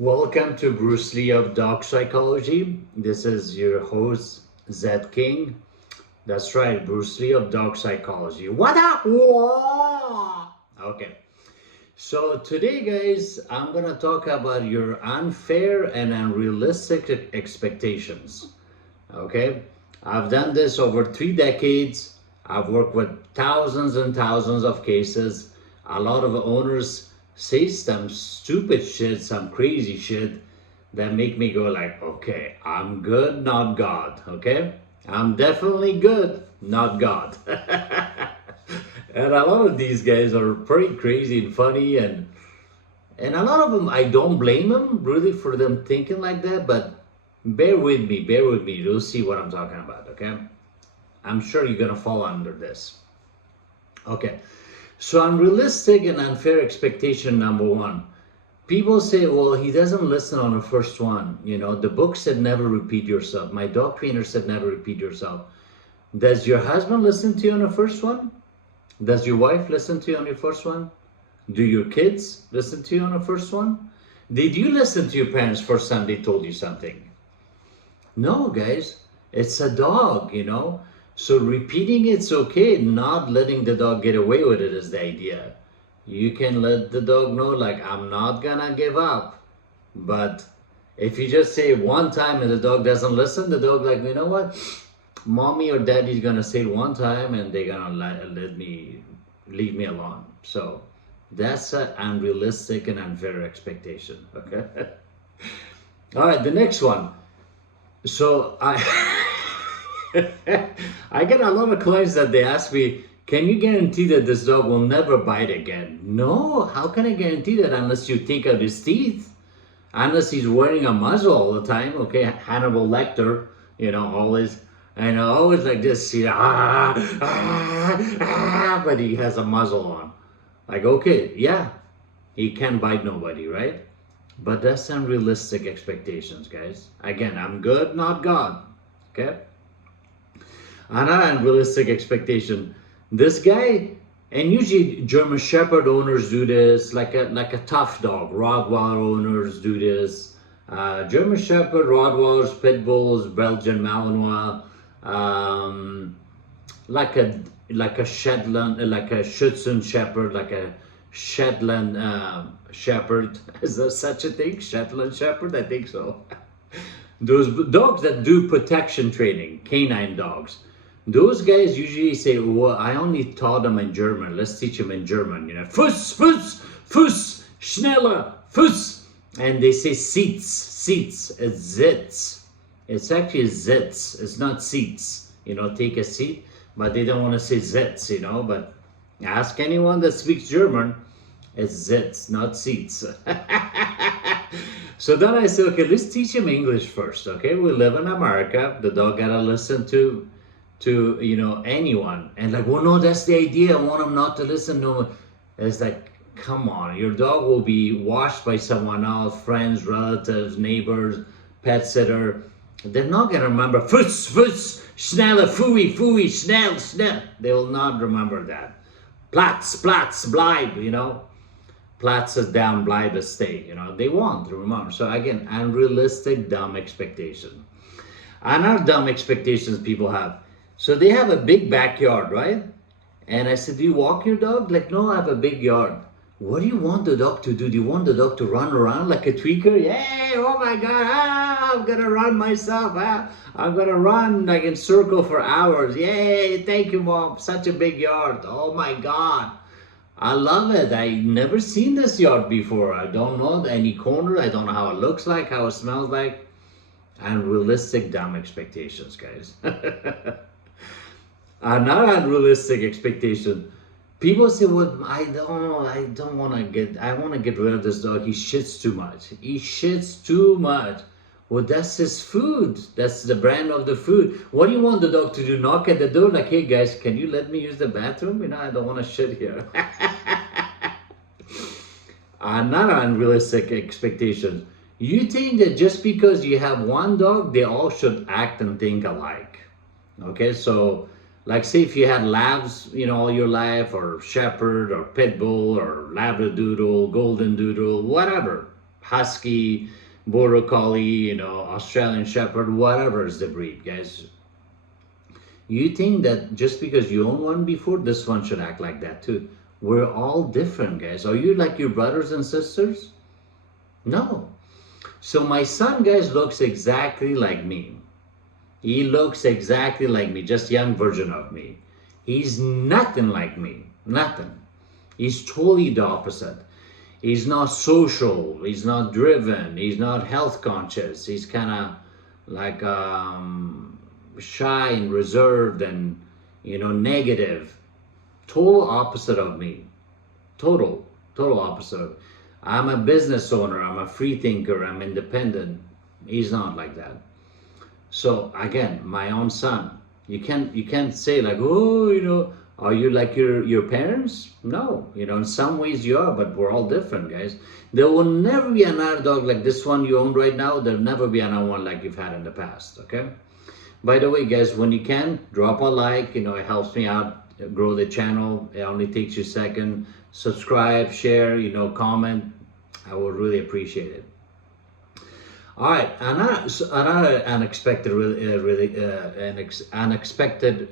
Welcome to Bruce Lee of Dog Psychology. This is your host, Zed King. That's right, Bruce Lee of Dog Psychology. What up? Whoa! Okay, so today, guys, I'm gonna talk about your unfair and unrealistic expectations. Okay, I've done this over 3 decades. I've worked with thousands and thousands of cases. A lot of owners say some stupid shit, some crazy shit that make me go like, okay, I'm good, not God. Okay, I'm definitely good, not God. And a lot of these guys are pretty crazy and funny, and a lot of them, I don't blame them really for them thinking like that, but bear with me, you'll see what I'm talking about. Okay, I'm sure you're gonna fall under this. Okay, so unrealistic and unfair expectation number one. People say, well, he doesn't listen on the first one. You know, the book said never repeat yourself. My dog trainer said never repeat yourself. Does your husband listen to you on the first one? Does your wife listen to you on your first one? Do your kids listen to you on the first one? Did you listen to your parents first time they told you something? No, guys, it's a dog, you know. So repeating it's okay, not letting the dog get away with it is the idea. You can let the dog know, like, I'm not gonna give up. But if you just say one time and the dog doesn't listen, the dog like, you know what? Mommy or daddy's gonna say it one time and they're gonna leave me alone. So that's an unrealistic and unfair expectation. Okay. All right, the next one. So I get a lot of clients that they ask me, can you guarantee that this dog will never bite again? No, how can I guarantee that unless you take out his teeth? Unless he's wearing a muzzle all the time, okay? Hannibal Lecter, you know, always, and always like this, you know, but he has a muzzle on. Like, okay, yeah, he can't bite nobody, right? But that's unrealistic expectations, guys. Again, I'm good, not God, okay? Another unrealistic expectation. This guy, and usually German Shepherd owners do this, like a tough dog. Rottweiler owners do this. German Shepherd, Rottweilers, Pit Bulls, Belgian Malinois, like a Shetland, like a Schutzen Shepherd, like a Shetland Shepherd. Is there such a thing? Shetland Shepherd? I think so. Those dogs that do protection training, canine dogs. Those guys usually say, well, I only taught them in German. Let's teach them in German. You know, Fuss, Fuss, Fuss, schneller, Fuss. And they say seats. It's zits. It's actually zits. It's not seats. You know, take a seat. But they don't want to say zits, you know. But ask anyone that speaks German. It's zits, not seats. So then I said, okay, let's teach him English first. Okay, we live in America. The dog gotta listen to you know, anyone. And like, well, no, that's the idea. I want him not to listen to him. It's like, come on, your dog will be washed by someone else, friends, relatives, neighbors, pet sitter. They're not gonna remember Fuss, Fuss, Schneller, Fooey, Fooey, Schnell, Schnell. They will not remember that. Platz, Platz, bleib, you know. Platz is down, bleib is stay, you know. They won't remember. So again, unrealistic, dumb expectation. Another dumb expectations people have. So they have a big backyard, right? And I said, do you walk your dog? Like, no, I have a big yard. What do you want the dog to do? Do you want the dog to run around like a tweaker? Yay, oh my God, I'm gonna run myself. I'm gonna run like in circle for hours. Yay, thank you, Mom. Such a big yard. Oh my God. I love it. I never seen this yard before. I don't know any corner. I don't know how it looks like, how it smells like. Unrealistic, dumb expectations, guys. Another unrealistic expectation. People say, well, I want to get rid of this dog. He shits too much. He shits too much. Well, that's his food. That's the brand of the food. What do you want the dog to do? Knock at the door like, hey guys, can you let me use the bathroom? You know, I don't want to shit here. Another unrealistic expectation. You think that just because you have one dog, they all should act and think alike. Okay, so like say if you had labs, you know, all your life, or shepherd or pit bull or labradoodle, golden doodle, whatever, Husky, Border Collie, you know, Australian Shepherd, whatever is the breed, guys. You think that just because you own one before, this one should act like that too. We're all different, guys. Are you like your brothers and sisters? No. So my son, guys, looks exactly like me. He looks exactly like me, just young version of me. He's nothing like me, nothing. He's totally the opposite. He's not social, he's not driven, he's not health conscious. He's kind of like shy and reserved and, you know, negative. Total opposite of me. Total opposite. I'm a business owner, I'm a free thinker, I'm independent. He's not like that. So again, my own son, you can't say like, oh, you know, are you like your parents? No, you know, in some ways you are, but we're all different, guys. There will never be another dog like this one you own right now. There'll never be another one like you've had in the past, okay? By the way, guys, when you can, drop a like, you know, it helps me out, grow the channel. It only takes you a second. Subscribe, share, you know, comment. I would really appreciate it. All right, another unexpected, unexpected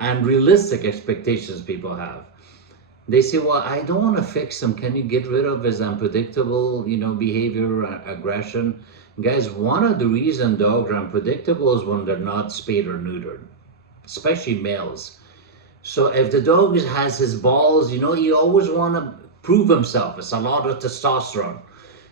and realistic expectations people have. They say, well, I don't want to fix him. Can you get rid of his unpredictable, you know, behavior, aggression? Guys, one of the reasons dogs are unpredictable is when they're not spayed or neutered, especially males. So if the dog has his balls, you know, he always want to prove himself. It's a lot of testosterone.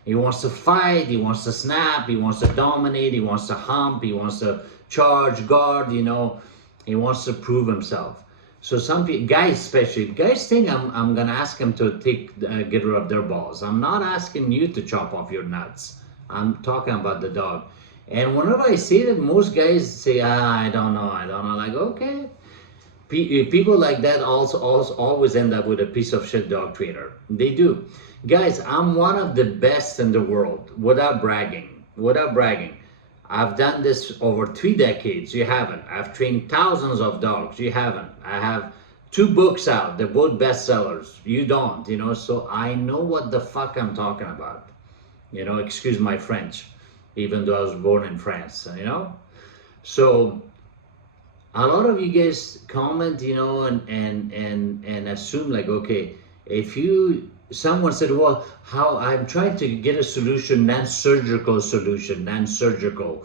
He wants to fight, he wants to snap, he wants to dominate, he wants to hump, he wants to charge, guard, you know, he wants to prove himself. So some people, guys especially, guys think I'm gonna ask him to get rid of their balls. I'm not asking you to chop off your nuts. I'm talking about the dog. And whenever I say that, most guys say, I don't know. Like, okay. People like that also always end up with a piece of shit dog trainer. They do. Guys, I'm one of the best in the world, without bragging. I've done this over 3 decades. You haven't. I've trained thousands of dogs. You haven't. I have 2 books out. They're both bestsellers. You don't, you know, so I know what the fuck I'm talking about. You know, excuse my French, even though I was born in France, you know. So a lot of you guys comment, you know, and assume like, okay, if someone said, well, how I'm trying to get a solution, non-surgical solution, non-surgical,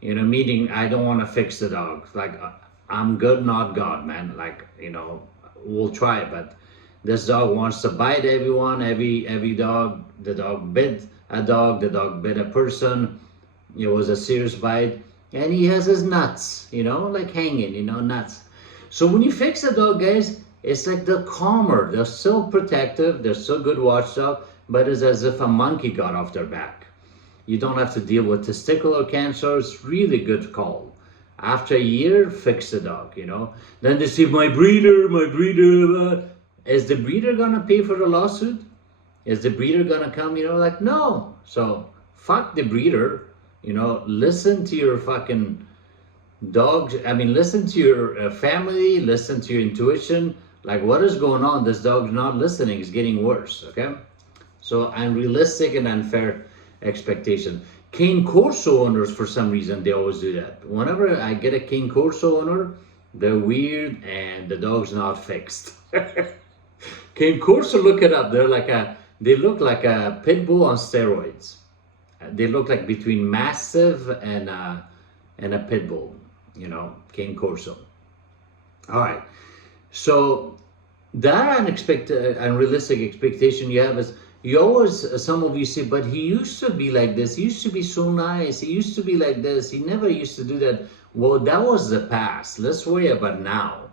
you know, meaning I don't want to fix the dog. Like, I'm good, not God, man. Like, you know, we'll try, but this dog wants to bite everyone, every dog. The dog bit a dog, the dog bit a person. It was a serious bite. And he has his nuts, you know, like hanging, you know, nuts. So when you fix a dog, guys, it's like they're calmer. They're so protective. They're so good watchdog, but it's as if a monkey got off their back. You don't have to deal with testicular cancer. It's really good call. After a year, fix the dog, you know. Then they say, my breeder. Is the breeder going to pay for the lawsuit? Is the breeder going to come, you know, like, no. So fuck the breeder, you know, listen to your fucking dogs. I mean, listen to your family, listen to your intuition. Like, what is going on? This dog's not listening. It's getting worse, okay? So unrealistic and unfair expectation. Cane Corso owners, for some reason, they always do that. Whenever I get a Cane Corso owner, they're weird and the dog's not fixed. Cane Corso, look it up. They look like a pit bull on steroids. They look like between massive and a pit bull, you know, Cane Corso. All right. So that unexpected, unrealistic expectation you have is, you always, some of you say, but he used to be like this. He used to be so nice. He used to be like this. He never used to do that. Well, that was the past. Let's worry about now.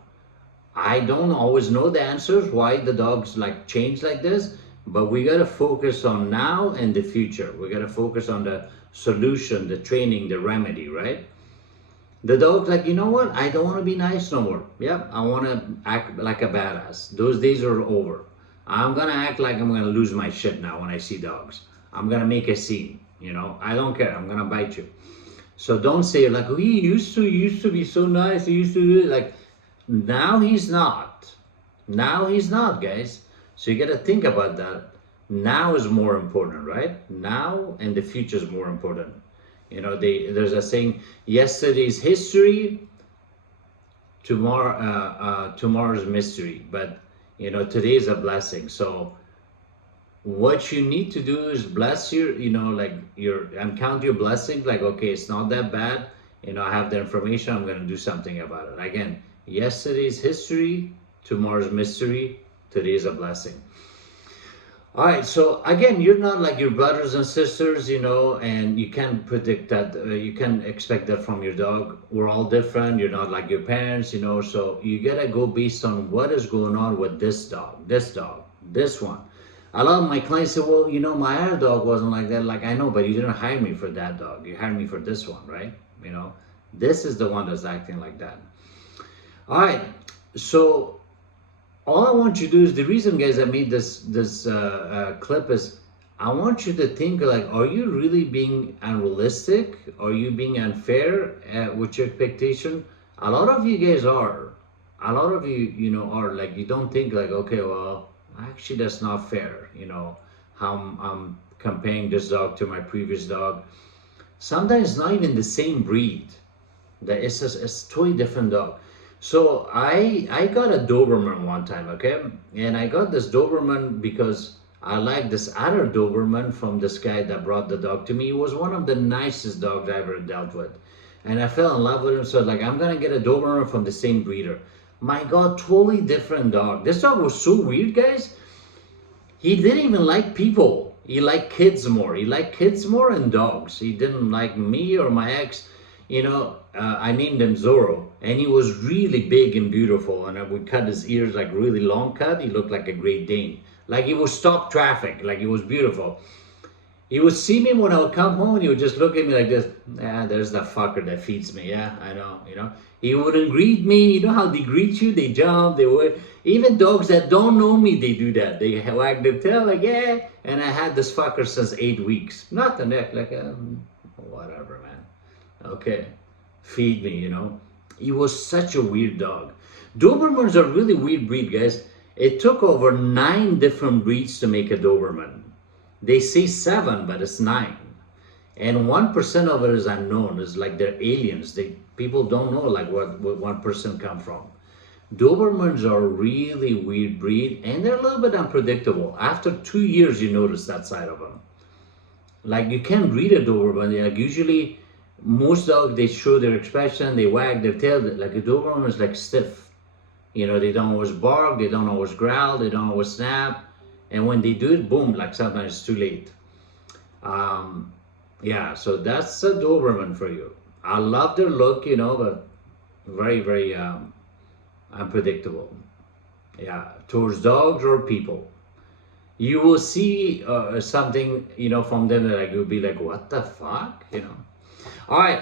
I don't always know the answers why the dogs like change like this, but we got to focus on now and the future. We got to focus on the solution, the training, the remedy, right? The dog's like, you know what? I don't want to be nice no more. Yeah, I want to act like a badass. Those days are over. I'm going to act like I'm going to lose my shit now when I see dogs. I'm going to make a scene, you know. I don't care. I'm going to bite you. So don't say like, oh, he used to be so nice. He used to do it. Like, now he's not. Now he's not, guys. So you got to think about that. Now is more important, right? Now and the future is more important. You know, there's a saying, yesterday's history, tomorrow's mystery, but you know, today is a blessing. So what you need to do is bless your, you know, like and count your blessings, like, okay, it's not that bad, you know, I have the information, I'm going to do something about it. Again, yesterday's history, tomorrow's mystery, today is a blessing. All right, so again, you're not like your brothers and sisters, you know, and you can't predict that, you can't expect that from your dog. We're all different. You're not like your parents, you know, so you gotta go based on what is going on with this dog, this one. A lot of my clients say, well, you know, my other dog wasn't like that. Like, I know, but you didn't hire me for that dog. You hired me for this one, right? You know, this is the one that's acting like that. All right, so all I want you to do is, the reason, guys, I made this clip is, I want you to think like, are you really being unrealistic? Are you being unfair with your expectation? A lot of you guys are. A lot of you, you know, are like, you don't think like, okay, well, actually that's not fair. You know, how I'm comparing this dog to my previous dog. Sometimes it's not even the same breed. It's a totally different dog. So I got a Doberman one time, okay? And I got this Doberman because I like this other Doberman from this guy that brought the dog to me. He was one of the nicest dogs I ever dealt with. And I fell in love with him, so like, I'm gonna get a Doberman from the same breeder. My God, totally different dog. This dog was so weird, guys. He didn't even like people. He liked kids more. He liked kids more and dogs. He didn't like me or my ex. You know, I named him Zorro, and he was really big and beautiful, and I would cut his ears like really long cut. He looked like a Great Dane. Like he would stop traffic, like he was beautiful. He would see me when I would come home, and he would just look at me like this. Ah, there's that fucker that feeds me. Yeah, I know, you know. He wouldn't greet me. You know how they greet you? They jump, they would. Even dogs that don't know me, they do that. They wag their tail like, yeah. And I had this fucker since 8 weeks. Not the neck, like, whatever, man. Okay, feed me, you know. He was such a weird dog. Dobermans are really weird breed, guys. It took over 9 different breeds to make a Doberman. They say 7, but it's 9. And 1% of it is unknown. It's like they're aliens. People don't know like what 1% come from. Dobermans are a really weird breed, and they're a little bit unpredictable. After 2 years, you notice that side of them. Like, you can't breed a Doberman. Like, usually, most dogs, they show their expression, they wag their tail. Like a Doberman is like stiff. You know, they don't always bark, they don't always growl, they don't always snap. And when they do it, boom, like sometimes it's too late. Yeah, so that's a Doberman for you. I love their look, you know, but very, very unpredictable. Yeah, towards dogs or people. You will see something, you know, from them that like, you'll be like, what the fuck, you know. All right,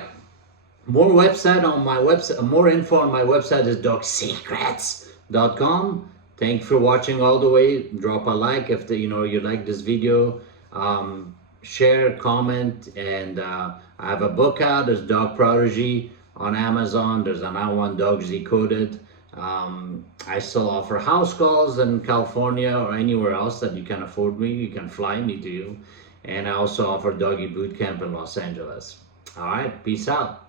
more website on my website, more info on my website is dogsecrets.com. Thank you for watching all the way. Drop a like if you know you like this video. Share, comment, and I have a book out. There's Dog Prodigy on Amazon. There's another one, Dogs Decoded. I still offer house calls in California or anywhere else that you can afford me. You can fly me to you. And I also offer Doggy Boot Camp in Los Angeles. All right, peace out.